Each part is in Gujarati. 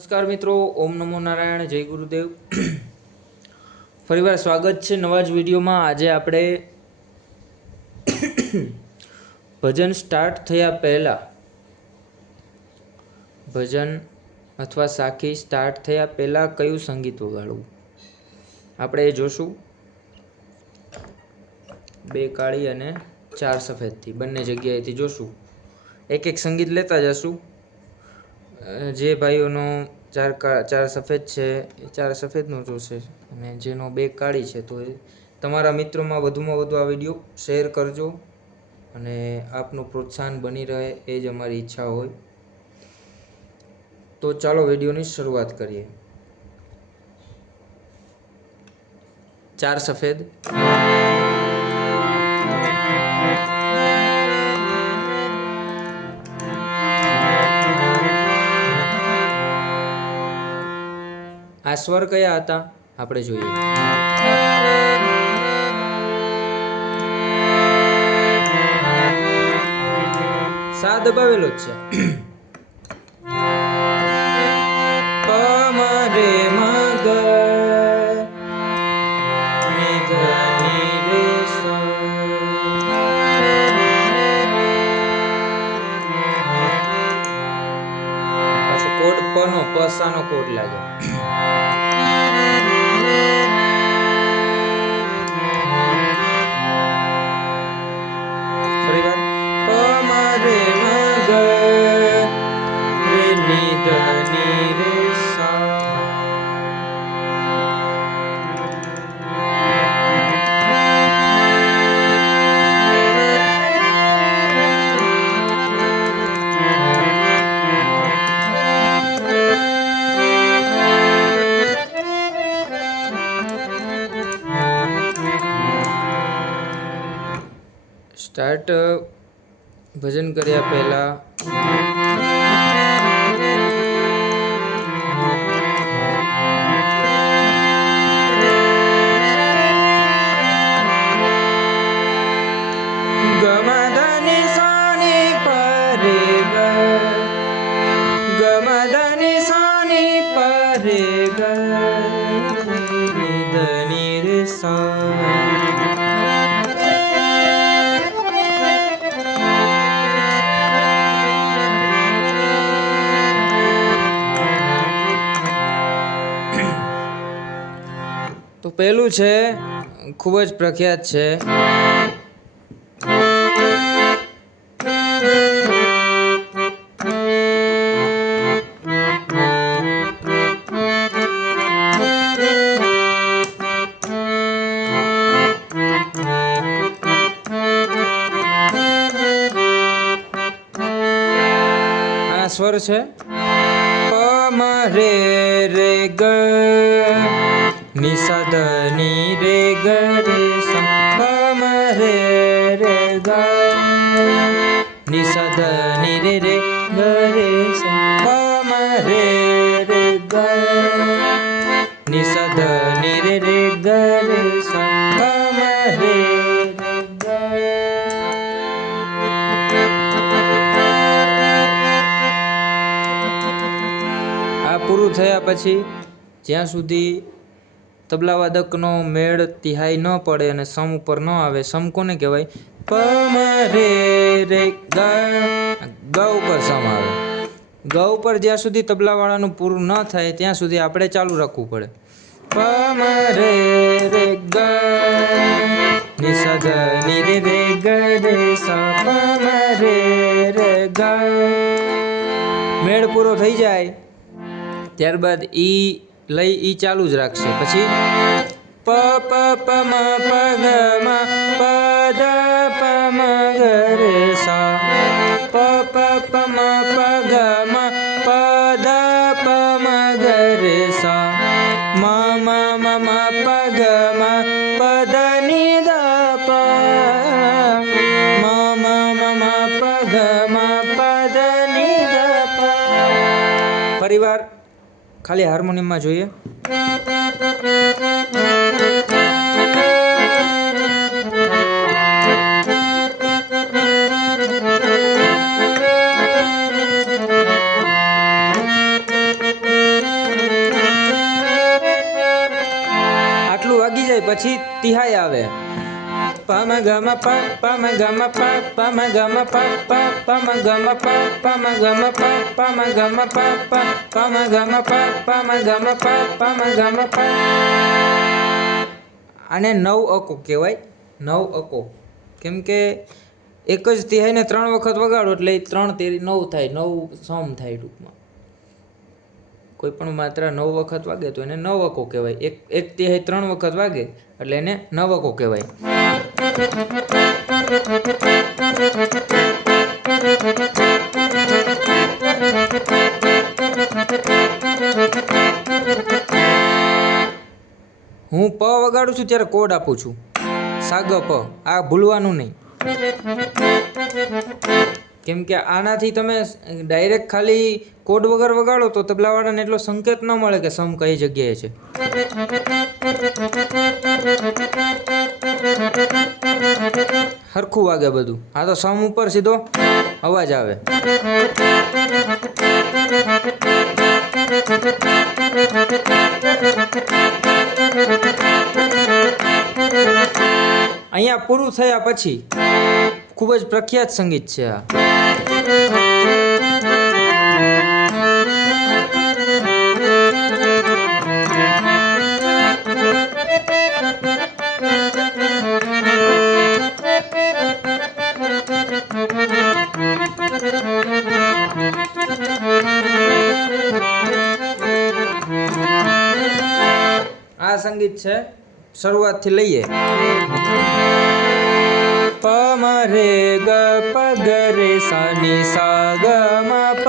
નમસ્કાર મિત્રો, ઓમ નમો નારાયણ, જય ગુરુદેવ. ફરીવાર સ્વાગત છે નવા જ વિડીયોમાં. આજે આપણે ભજન સ્ટાર્ટ થયા પહેલાં, ભજન અથવા સાખી સ્ટાર્ટ થયા પહેલાં કયું સંગીત વગાડવું? આપણે એ જોશું. બે કાળી અને ચાર સફેદથી. બંને જગ્યાએથી જોશું. એક એક સંગીત લેતા જશું. જે ભાઈઓનો ચાર ચાર સફેદ છે, એ ચાર સફેદનો જોશે અને જેનો બે કાળી છે, તો એ તમારા મિત્રોમાં વધુમાં વધુ આ વીડિયો શેર કરજો. અને આપનું પ્રોત્સાહન બની રહે, એ જ અમારી ઈચ્છા હોય. તો ચાલો વિડીયોની શરૂઆત કરીએ. ચાર સફેદ. આ સ્વર કયા હતા? આપણે જોઈએ. સા દબાવેલો જ છે? કોડ પ નો પ કોડ લાગે. સ્ટાર્ટ ભજન કર્યા પહેલા તો પહેલું છે ખૂબ જ પ્રખ્યાત છે. સ્વર છે પ રે ગ નિ ધ નિ રે ગરે રે સ પ મ રે રે ગ નિ સ ધ રે રે ગરે રે સ પ મ રે રે ગ નિ સ રે રે ગરે રે સ પ મ રે રે આ પૂરું થયા પછી જ્યાં સુધી તબલાવાદકનો મેળ તિહાઈ ન પડે અને સમ ઉપર ન આવે. સમ કોને કહેવાય? પ રે રે ગ. ગ ઉપર સમ આવે. ગ ઉપર જ્યાં સુધી તબલાવાળાનું પૂરું ન થાય, ત્યાં સુધી આપણે ચાલુ રાખવું પડે. પ રે રે ગ. ની સ નિ રે રે ગ રે સ. રે રે ગ. મેળ પૂરો થઈ જાય. ત્યારબાદ ઈ લઈ ઈ ચાલુ જ રાખશે. પછી પ પ પ, મ, પ, ગ, મ, પ, દ, પ, મ, ગ, રે, સા. પ પ પ, મ, પ, ગ, મ, પ, દ, પ, મ, ગ, રે, સા. મ મ મ મ, પ, ગ, મ, પ, દ નિ દ ખાલી હાર્મોનિયમમાં જોઈએ. આટલું વાગી જાય પછી તિહાઈ આવે. પમ ગમ પ પમ ગમ પ પમ ગમ પ પ પમ ગમ પ પમ ગમ પ પમ ગમ પ પ પમ ગમ પ પમ ગમ પ પમ ગમ પ આને નવ અકો કહેવાય, નવ અકો. કેમ કે એક જ તિહાઈને ત્રણ વખત વગાડો એટલે ત્રણ તેરી નવ થાય, નવ સમ થાય ટૂંકમાં. કોઈ પણ માત્રા નવ વખત વાગે તો એને નવકો કહેવાય. એક એક તિહાઈ ત્રણ વખત વાગે એટલે એને નવકો કહેવાય. હું પ વગાડું છું ત્યારે કોડ આપું છું. સાગ પ આ ભૂલવાનું નહીં. કેમ કે આનાથી તમે ડાયરેક્ટ ખાલી કોડ વગર વગાડો તો તબલાવાળાને એટલો સંકેત ન મળે કે સમ કઈ જગ્યાએ છે. સરખું વાગે બધું. આ તો સમ ઉપર સીધો અવાજ આવે. અહીંયા પૂરું થયા પછી ખૂબ જ પ્રખ્યાત સંગીત છે આ. સંગીત છે શરૂઆતથી લઈએ. પ ગ રે સા ની સા ગ મ પ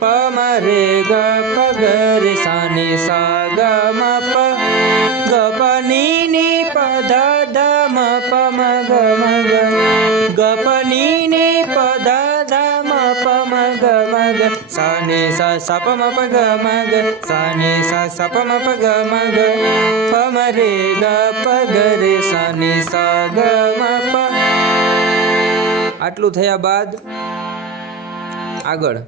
પ મ રે ગ પ ગ રે સા ની સા ગ મ પ ગ પ ની ની પ ધ ધ મ પ મ ગ મ ગ. ગ પ ની ની પ ધ ધ મ પ મ ગ મ ગ. સા ની સા સા પ મ પ ગ મ ગ. સા ની સા સા પ મ પ ગ મ ગ. પ મ રે ગ પ ગ રે સા ની સા ગ મ પ આટલું થયા બાદ આગળ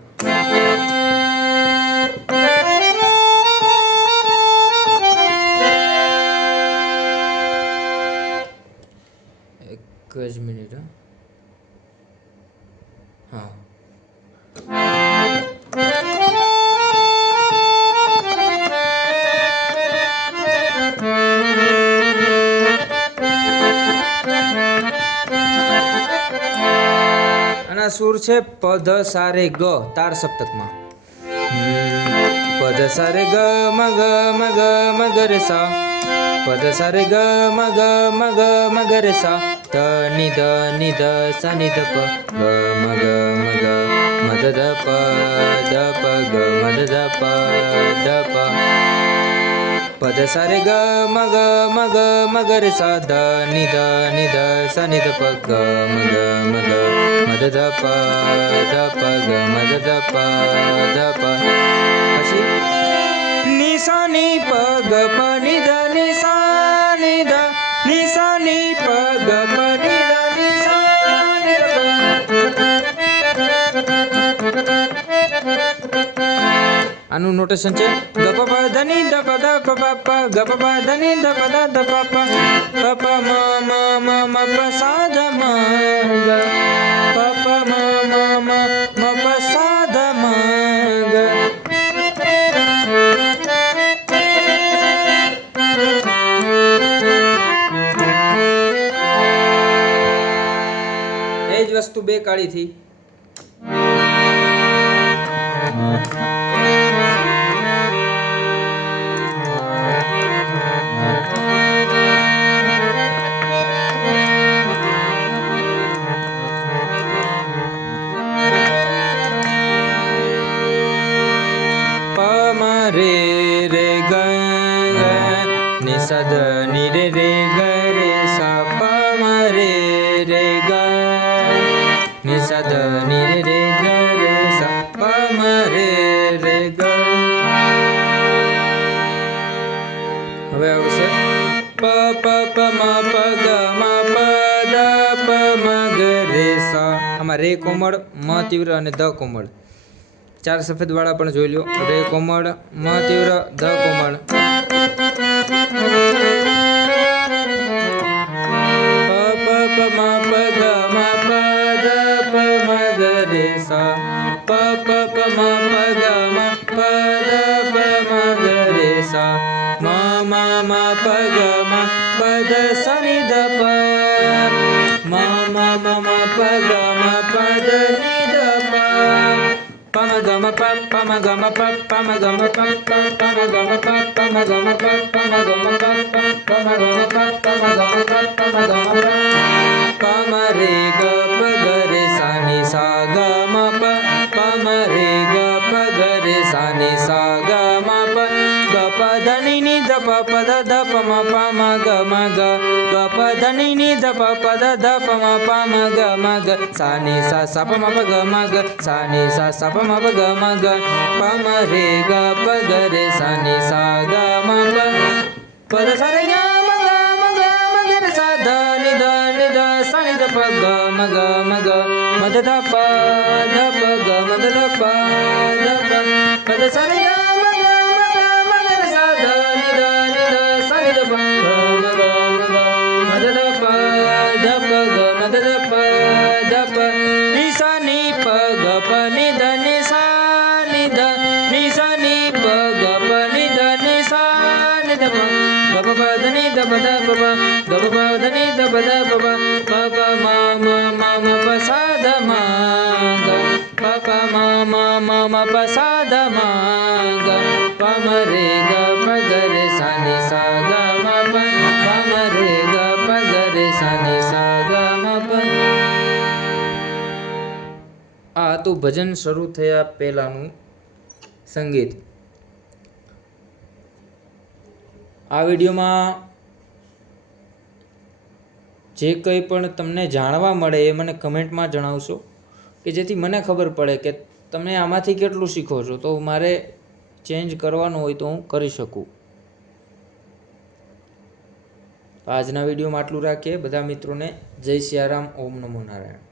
એક જ મિનિટ હં. સુર છે પધ સારે ગ, તાર સપ્તકમાં. પધ સારે ગ મ ગ મ ગ મ ગ રે સા. પદ સારે ગ મ ગ મ ગ મ ગ રે સા. ધ, નિ ધ નિ, ધ, સા, નિ, ધ, પ. ગ મ ગ મ ગ મ ધ, પ ધ, પ. ગ મ ધ, પ ધ, પ. પદ સારે ગ મ ગ મ ગ મ ગ રે સા ધ ની ધ ની ધ સા ની ધ પ ગ મ ગ મ ગ મ ધ ધ પ ધ પ ગ મ આનું નોટેશન છે ગપ પ ધની ધપ ધ પ ધ પ પ પ ગ પ પ ધ ની ધ પ ધ ધ પ પ પ પ મ મ મ મ પ સા ધ મ ગ, પ પ મ મ મ મ પ સા ધ મ ગ. એ જ વસ્તુ બે કાળીથી રે કોમળ મ તીવ્ર અને ધ કોમળ. ચાર સફેદ વાળા પણ જોઈ લો રે કોમળ મ તીવ્ર ધ કોમળ. પમ ગમ પ પમ ગમ પ પમ ગમ પ પ પમ ગમ પ પમ ગમ પ પમ ગમ પ પ પમ ગમ પ પમ ગમ પ પમ ગમ પ પમ રે ગ પ ગ રે સા ની સા ગ મ પ ધ પ પ ધ ધ પ મ પ મ ગ મ ગ ગ પ ધ નિ નિ ધ પ પ ધ ધ પ મ પ મ ગ મ ગ સા ની સા સા પ મ પ ગ મ ગ સા ની સા સા પ મ પ ગ મ ગ પ મ રે ગ પ ગ રે સા ની સા ગ મ પ પ ધ સા રે ગ મ ગ મ ગ મ ગ રે સા ધ નિ ધ નિ ધ સા નિ ધ પ ગ મ ગ મ ગ મ ધ ધ પ ધ પ ગ મ ધ ધ પ ધ પ પ ધ સા મ મ પ સા ગ પ મ રે ગ પ ગ રે સા ગ મ પ પ રે ગ પગર ગ રે સા ગ મ આ હતું ભજન શરૂ થયા પહેલાનું સંગીત. આ વિડીયોમાં જે કંઈ પણ તમને જાણવા મળે એ મને કમેન્ટમાં જણાવશો કે જેથી મને ખબર પડે કે તમે આમાંથી કેટલું શીખો છો? તો મારે ચેન્જ કરવાનું હોય તો હું કરી શકું. આજના વિડીયોમાં આટલું રાખીએ. બધા મિત્રોને જય સિયારામ ઓમ નમો નારાયણ.